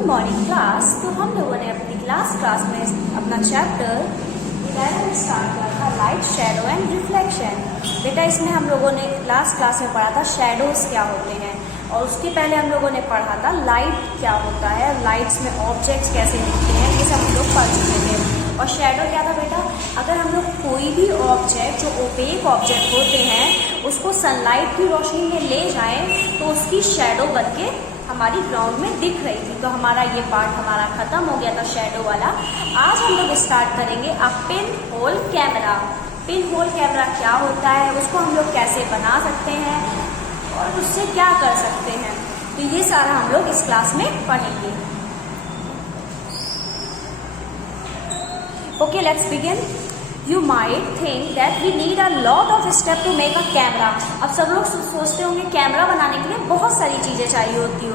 Good morning class. तो हम लोगों ने अपनी क्लास में अपना चैप्टर 11 स्टार्ट किया था, लाइट, शैडो एंड रिफ्लेक्शन। बेटा इसमें हम लोगों ने क्लास में पढ़ा था शैडोज क्या होते हैं, और उसके पहले हम लोगों ने पढ़ा था लाइट क्या होता है, लाइट्स में ऑब्जेक्ट्स कैसे दिखते हैं, ये सब हम लोग पढ़ चुके थे। और शैडो क्या था बेटा, अगर हम लोग कोई भी ऑब्जेक्ट जो ओपेक ऑब्जेक्ट होते हैं उसको सनलाइट की रोशनी में ले जाएं तो उसकी शैडो बन के हमारी ग्राउंड में दिख रही थी। तो हमारा ये पार्ट हमारा खत्म हो गया था शैडो वाला। आज हम लोग स्टार्ट करेंगे a pin hole camera. Pin hole camera क्या होता है, उसको हम लोग कैसे बना सकते हैं और उससे क्या कर सकते हैं, तो ये सारा हम लोग इस क्लास में पढ़ेंगे। Okay, let's begin. You might think that we need a lot of step to make a camera. अब सब लोग सोचते होंगे कैमरा बनाने के लिए बहुत सारी चीजें चाहिए होगी।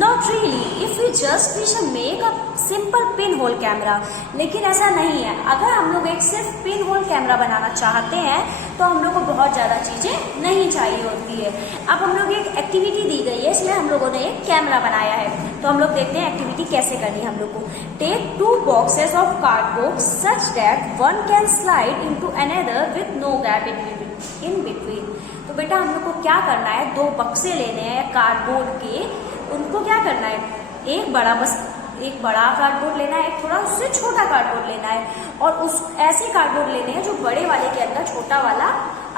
Not really. If we just wish to make a simple pinhole camera, लेकिन ऐसा नहीं है। अगर हम लोग एक सिर्फ पिन होल कैमरा बनाना चाहते हैं तो हम लोग को बहुत ज्यादा चीजें नहीं चाहिए होती है। अब हम लोग एक एक्टिविटी दी गई है, इसमें हम लोगों ने एक कैमरा बनाया है, तो हम लोग देखते हैं एक्टिविटी कैसे करनी है हम लोग को। Take 2 boxes of cardboard such that one can slide into another with no gap in between. तो बेटा हम लोग को क्या करना है, 2 बक्से लेने हैं कार्डबोर्ड के। उनको क्या करना है, एक बड़ा कार्डबोर्ड लेना है, एक थोड़ा उससे छोटा कार्डबोर्ड लेना है, और उस ऐसे कार्डबोर्ड लेने हैं जो बड़े वाले के अंदर छोटा वाला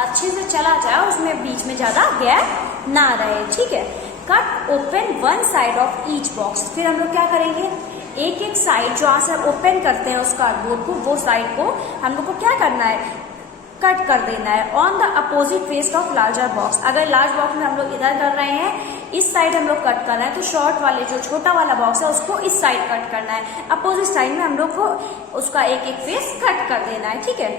अच्छे से चला जाए, उसमें बीच में ज्यादा गैप ना रहे। ठीक है। Cut open one side of each box. फिर हम लोग क्या करेंगे, एक साइड जहाँ से ओपन करते हैं उस कार्डबोर्ड को, वो साइड को हम लोग को क्या करना है, कट कर देना है on the opposite face of larger box. अगर लार्ज बॉक्स में हम लोग इधर कर रहे हैं, इस साइड हम लोग कट कर रहे हैं, तो शॉर्ट वाले जो छोटा वाला बॉक्स है उसको इस साइड कट करना है। अपोजिट साइड में हम लोग को उसका एक फेस कट कर देना है। ठीक है।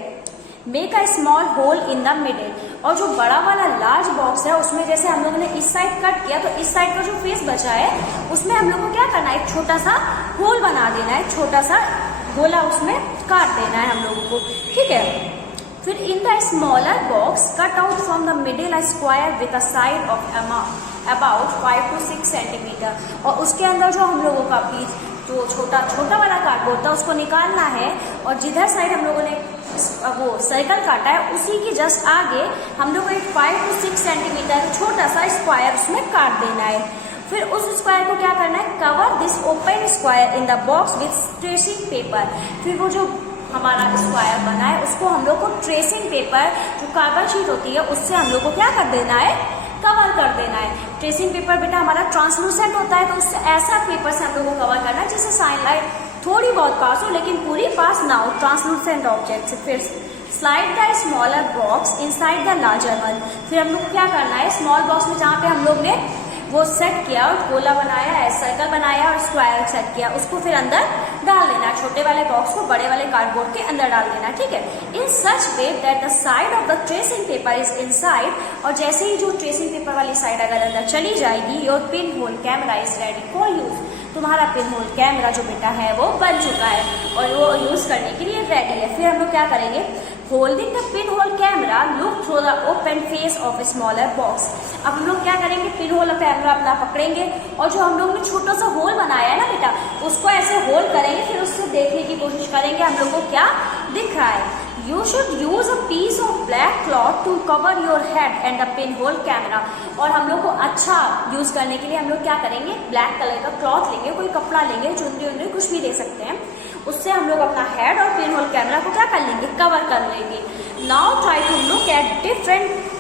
Make a small hole in the middle. और जो बड़ा वाला लार्ज बॉक्स है उसमें जैसे हम लोगों ने इस साइड कट किया, तो इस साइड का जो फेस बचा है उसमें हम लोग को क्या करना है, एक छोटा सा होल बना देना है, छोटा सा गोला उसमें काट देना है हम लोगों को। ठीक है। फिर in the smaller box cut out from the middle square with a side of about 5 to 6 centimetre. और उसके अंदर जो हम लोगों का बीच जो छोटा वाला कार्डबोर्ड था उसको निकालना है, और जिधर साइड हम लोगों ने वो सर्कल काटा है उसी के जस्ट आगे हम लोग को एक 5 to 6 सेंटीमीटर छोटा सा स्क्वायर उसमें काट देना है। फिर उस स्क्वायर को क्या करना है, cover this open square in the box with tracing paper. फिर वो जो हमारा स्क्वायर बना है उसको हम लोग को ट्रेसिंग पेपर, जो कार्बन शीट होती है, उससे हम लोग को क्या कर देना है, कवर कर देना है। ट्रेसिंग पेपर बेटा हमारा ट्रांसलूसेंट होता है, तो उससे ऐसा पेपर से हम लोग को कवर करना है जिससे सनलाइट थोड़ी बहुत पास हो लेकिन पूरी पास ना हो, ट्रांसलूसेंट ऑब्जेक्ट से। फिर slide the smaller box inside the larger one. फिर हम लोग क्या करना है, स्मॉल बॉक्स में जहाँ पे हम लोग ने वो सेट किया और गोला बनाया, सर्कल बनाया और स्क्वायर सेट किया, उसको फिर अंदर डाल देना है। छोटे वाले बॉक्स को बड़े वाले कार्डबोर्ड के अंदर डाल देना। ठीक है। In such way that the side of the tracing paper is inside. और जैसे ही जो ट्रेसिंग पेपर वाली साइड अगर अंदर चली जाएगी, your pin hole camera is ready for use. तुम्हारा पिन होल कैमरा जो बेटा है वो बन चुका है और वो यूज करने के लिए रेडी है। फिर हम लोग क्या करेंगे, holding the pin hole camera look through the open face of a smaller box. अब हम लोग क्या करेंगे, पिन होल कैमरा अपना पकड़ेंगे और जो हम लोग ने छोटा सा होल बनाया है ना बेटा, उसको ऐसे होल्ड करेंगे, फिर उससे देखने की कोशिश करेंगे हम लोग को क्या दिख रहा है। You should use a piece of black cloth to cover your head and the pinhole camera। और हम लोग को अच्छा यूज करने के लिए हम लोग क्या करेंगे, ब्लैक कलर का क्लॉथ लेंगे, कोई कपड़ा लेंगे, चुनरी उनरी कुछ भी दे सकते हैं, उससे हम लोग अपना हेड और पिनहोल कैमरा को क्या कर लेंगे, कवर कर लेंगे। Now try to look at different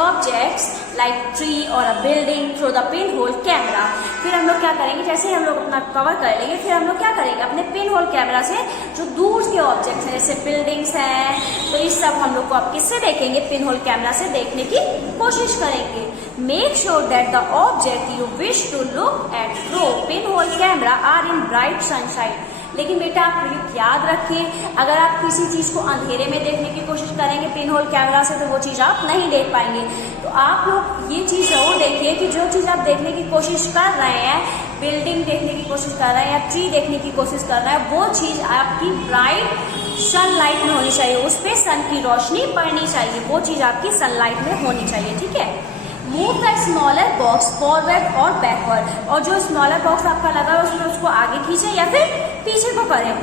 objects like tree और a building through the pin hole camera. फिर हम लोग क्या करेंगे, जैसे ही हम लोग अपना कवर कर लेंगे, फिर हम लोग क्या करेंगे, अपने पिन होल कैमरा से जो दूर के ऑब्जेक्ट्स हैं जैसे बिल्डिंग्स हैं, तो ये सब हम लोग को अब किससे देखेंगे, पिन होल कैमरा से देखने की कोशिश करेंगे। Make sure that the object you wish to look at through pin hole camera are in bright sunshine. लेकिन बेटा आप याद रखें, अगर आप किसी चीज को अंधेरे में देखने की कोशिश करेंगे पिन होल कैमरा से, तो वो चीज आप नहीं देख पाएंगे। तो आप लोग ये चीज जरूर देखिए कि जो चीज आप देखने की कोशिश कर रहे हैं, बिल्डिंग देखने की कोशिश कर रहे हैं या ट्री देखने की कोशिश कर रहे हैं, वो चीज आपकी ब्राइट सनलाइट में होनी चाहिए, उस पर सन की रोशनी पड़नी चाहिए, वो चीज आपकी सनलाइट में होनी चाहिए। ठीक है। Move the smaller box forward और बैकवर्ड, और जो स्मॉलर बॉक्स आपका लगा है उसमें उसको आगे खींचे या फिर पीछे को करें,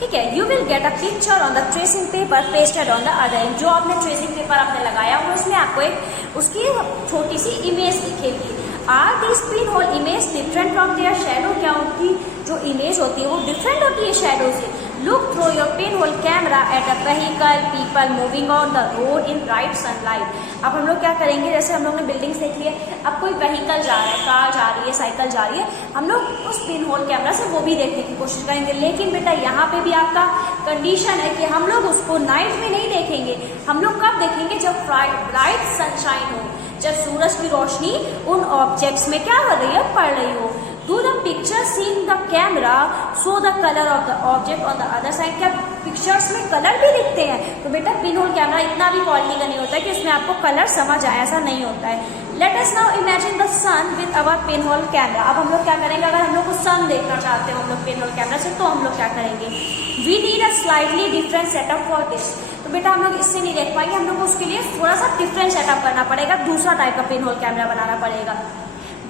ठीक है। You will get a picture on the tracing paper pasted on the other and, जो आपने ट्रेसिंग पेपर आपने लगाया हुआ उसमें आपको एक उसकी छोटी सी इमेज दिखेगी। Are this pin hole image different from their shadow, क्या उनकी जो इमेज होती है वो डिफरेंट होती है शैडो से। Look through your pin hole camera at a vehicle people moving on the road in bright sunlight. अब हम लोग क्या करेंगे, जैसे हम लोग ने बिल्डिंग्स देख ली है, अब कोई व्हीकल जा रहा है, कार जा रही है, साइकिल जा रही है, हम लोग उस पिन होल कैमरा से वो भी देखने की कोशिश करेंगे। लेकिन बेटा यहाँ पे भी आपका कंडीशन है कि हम लोग उसको नाइट में नहीं देखेंगे, हम लोग कब देखेंगे, जब ब्राइट सनशाइन हो, जब सूरज की रोशनी उन ऑब्जेक्ट्स में क्या हो रही है, पड़ रही हो। Do the picture seen the camera show the colour of the object on the other side, क्या पिक्चर्स में कलर भी दिखते हैं? तो बेटा पिन होल कैमरा इतना भी क्वालिटी का नहीं होता है कि उसमें आपको कलर समझ आए, ऐसा नहीं होता है। Let us now imagine the sun with our pin hole camera. अब हम लोग क्या करेंगे, अगर हम लोग को सन देखना चाहते हो हम लोग पिन होल कैमरा से, तो हम लोग क्या करेंगे, we need a slightly different setup for this. तो बेटा हम लोग इससे नहीं देख पाएंगे, हम लोग को उसके लिए थोड़ा सा डिफरेंट सेटअप करना पड़ेगा, दूसरा टाइप का पिन होल कैमरा बनाना पड़ेगा।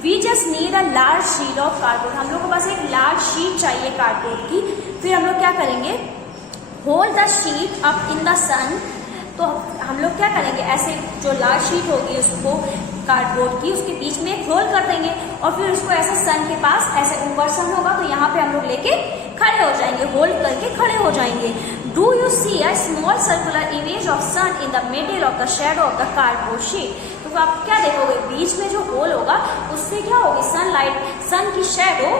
We just need a large sheet of cardboard, हम लोग को बस एक लार्ज शीट चाहिए कार्डबोर्ड की। फिर हम लोग क्या करेंगे, hold the sheet up in the sun, तो हम लोग क्या करेंगे, ऐसे जो लार्ज शीट होगी उसको कार्डबोर्ड की उसके बीच में एक होल कर देंगे और फिर उसको ऐसे सन के पास, ऐसे ऊपर सन होगा तो यहाँ पे हम लोग लेके खड़े हो जाएंगे, होल्ड करके खड़े हो जाएंगे। Do you see a small circular image of sun in the middle of the shadow of the cardboard sheet. तो आप क्या देखोगे, बीच में जो होल होगा उससे क्या होगी, सनलाइट, सन की शैडो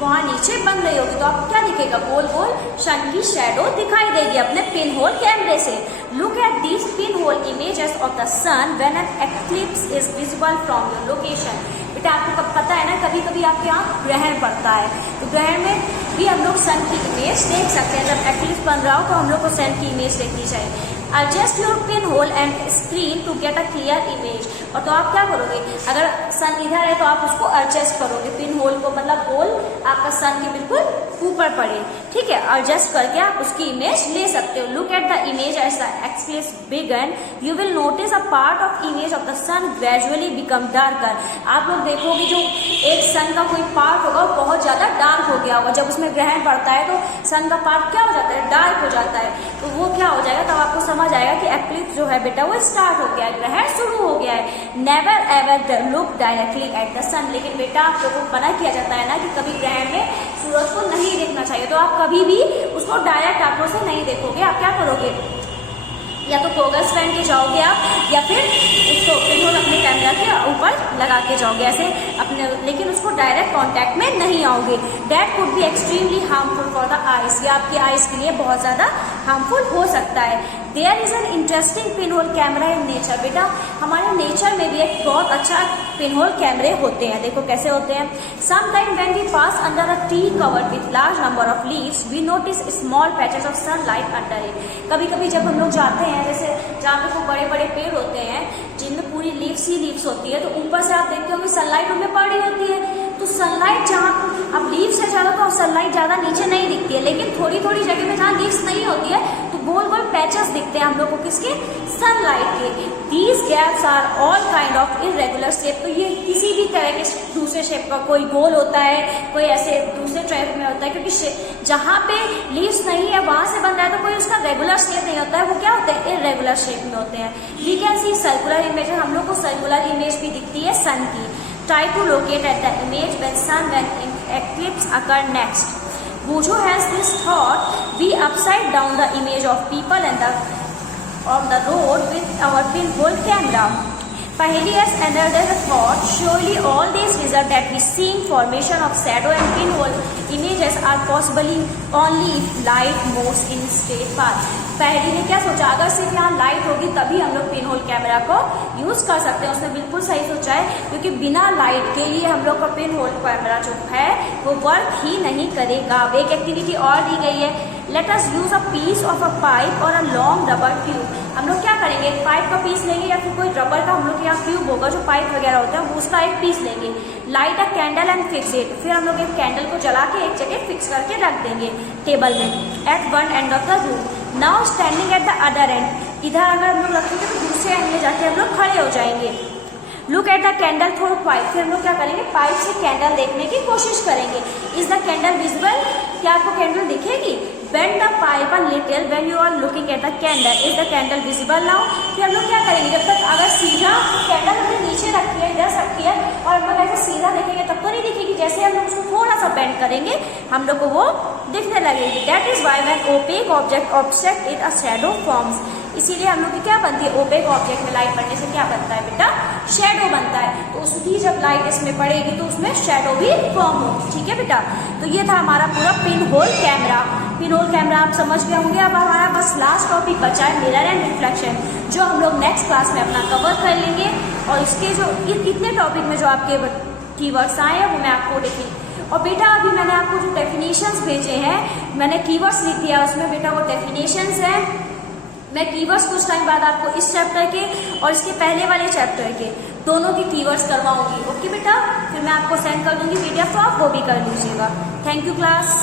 वहां नीचे बन रही होगी, तो आपको क्या दिखेगा, गोल गोल सन की शैडो दिखाई देगी अपने पिन होल कैमरे से। Look at this pin hole images of the sun when an eclipse is visible from your location. बेटा आपको कब पता है ना, कभी कभी आपके यहाँ ग्रहण पड़ता है, तो ग्रहण में भी हम लोग सन की इमेज देख सकते हैं। जब एक्लिप्स बन रहा हो तो हम लोग को सन की इमेज देखनी चाहिए। Adjust your pin hole and screen to get a clear image, और तो आप क्या करोगे, अगर सन इधर है तो आप उसको एडजस्ट करोगे, पिन होल को, मतलब होल आपका सन के बिल्कुल ऊपर पड़े, ठीक है, एडजस्ट करके आप उसकी इमेज ले सकते हो। Look at the image as the eclipse began, you will notice a part of image of the sun gradually become darker. आप लोग देखोगे जो एक सन का कोई पार्ट होगा वो बहुत ज्यादा डार्क हो गया होगा, जब उसमें ग्रहण पड़ता है तो सन का पार्ट क्या हो जाता है, डार्क हो जाता है, तो वो क्या हो जाएगा, तब आपको समझ आएगा कि एक्लिप्स जो है बेटा वो स्टार्ट हो गया है, ग्रहण शुरू हो गया है। Never ever look directly at the sun, लेकिन बेटा आप लोगों को मना किया जाता है ना कि कभी ग्रहण में सूरज को नहीं देखना चाहिए, तो आप कभी भी उसको डायरेक्ट आंखों से नहीं देखोगे। आप क्या करोगे, या तो गॉगल्स पहन के जाओगे आप, या फिर उसको पिन होल अपने कैमरा के ऊपर लगा के जाओगे ऐसे अपने, लेकिन उसको डायरेक्ट कांटेक्ट में नहीं आओगे। That could be extremely harmful for the eyes, ये आपकी आइज के लिए बहुत ज्यादा हार्मफुल हो सकता है। There is an interesting pin hole camera in nature, बेटा हमारे नेचर में भी एक बहुत अच्छा पिन होल कैमरे होते हैं, देखो कैसे होते हैं। Sometime when we pass under a tree covered with large number of leaves we notice small patches of sunlight under it. कभी कभी जब हम लोग जाते हैं, जैसे जहाँ पे वो बड़े बड़े पेड़ होते हैं जिनमें पूरी लीव्स ही लीव्स होती है, तो ऊपर से आप देखते होंगे सनलाइट उनमें पड़ी होती है, तो सनलाइट जहाँ अब लीव्स है ज्यादा तो सनलाइट ज्यादा नीचे नहीं दिखती है, लेकिन थोड़ी थोड़ी जगह पे जहाँ लीव्स नहीं होती है तो गोल गोल पैचेस दिखते हैं हम लोग को, किसके, सनलाइट के। These gaps are all kind of irregular shape, तो ये किसी भी तरह के दूसरे शेप का, कोई गोल होता है, कोई ऐसे दूसरे टाइप में होता है, क्योंकि जहाँ पे लीव्स नहीं है वहां से बन रहा है तो कोई उसका रेगुलर शेप नहीं होता है, वो क्या होते हैं, इरेगुलर शेप में होते हैं। We can see circular image, हम लोग को सर्कुलर इमेज भी दिखती है सन की। Try to locate at the image when sun when eclipse occur next. Bujo has this thought: we upside down the image of people and on the road with our pinhole camera. Paheli has another thought: surely all these results that we see in formation of shadow and pinhole images are possibly only if light moves in straight path. पहली ने क्या सोचा, अगर सिर्फ यहाँ light होगी तभी हम लोग पिन होल कैमरा को यूज कर सकते हैं। उसने बिल्कुल सही सोचा है, क्योंकि बिना लाइट के लिए हम लोग का पिन होल कैमरा जो है वो वर्क ही नहीं करेगा। एक एक्टिविटी और दी गई है, let us use a piece of a pipe और अ लॉन्ग रबर ट्यूब। हम लोग क्या करेंगे, एक पाइप का पीस लेंगे या फिर कोई रबर का हम लोग यहाँ ट्यूब होगा जो पाइप वगैरह होता है, उसका एक पीस लेंगे। Light a candle and fix it, फिर हम लोग एक कैंडल को जला के एक जगह फिक्स करके रख देंगे टेबल में at one end of the room. Now standing at the other end, इधर अगर हम लोग रखेंगे तो दूसरे एंड में जाके हम लोग खड़े हो जाएंगे। Look at the candle through pipe, फिर हम लोग क्या करेंगे, पाइप से कैंडल देखने की कोशिश करेंगे। इज द कैंडल विजिबल, क्या आपको कैंडल दिखेगी? Bend the pipe a little when you are looking at the candle, is the candle visible now. फिर हम लोग क्या करेंगे, जब तक अगर सीधा कैंडल हमने नीचे रखी है, इधर रखी है, और हम लोग ऐसे सीधा देखेंगे तब तो नहीं दिखेगी, जैसे हम लोग उसको थोड़ा सा बेंड करेंगे हम लोग को वो दिखने लगेगी। That is why when opaque object obstruct it a shadow forms, इसीलिए हम लोग की क्या बनती है, ओपेक ऑब्जेक्ट में लाइट पड़ने से क्या बनता है बेटा, शैडो बनता है। तो उसकी जब लाइट इसमें पड़ेगी तो उसमें शैडो भी फॉर्म होगी, ठीक है बेटा। तो ये था हमारा पूरा pin hole camera. Pin hole camera आप समझ गए होंगे। अब हमारा बस लास्ट टॉपिक बचा है मिरर एंड रिफ्लेक्शन, जो हम लोग नेक्स्ट क्लास में अपना कवर कर लेंगे। और इसके जो इतने टॉपिक में जो आपके कीवर्ड्स आए हैं वो मैं आपको और बेटा अभी मैंने आपको जो डेफिनेशंस भेजे हैं, मैंने कीवर्ड्स लिख दिया उसमें बेटा, वो डेफिनेशंस हैं। मैं कीवर्ड्स कुछ टाइम बाद आपको इस चैप्टर के और इसके पहले वाले चैप्टर के दोनों की कीवर्ड्स करवाऊंगी। ओके बेटा, फिर मैं आपको सेंड कर दूंगी PDF, तो आप वो भी कर लीजिएगा। Thank you class.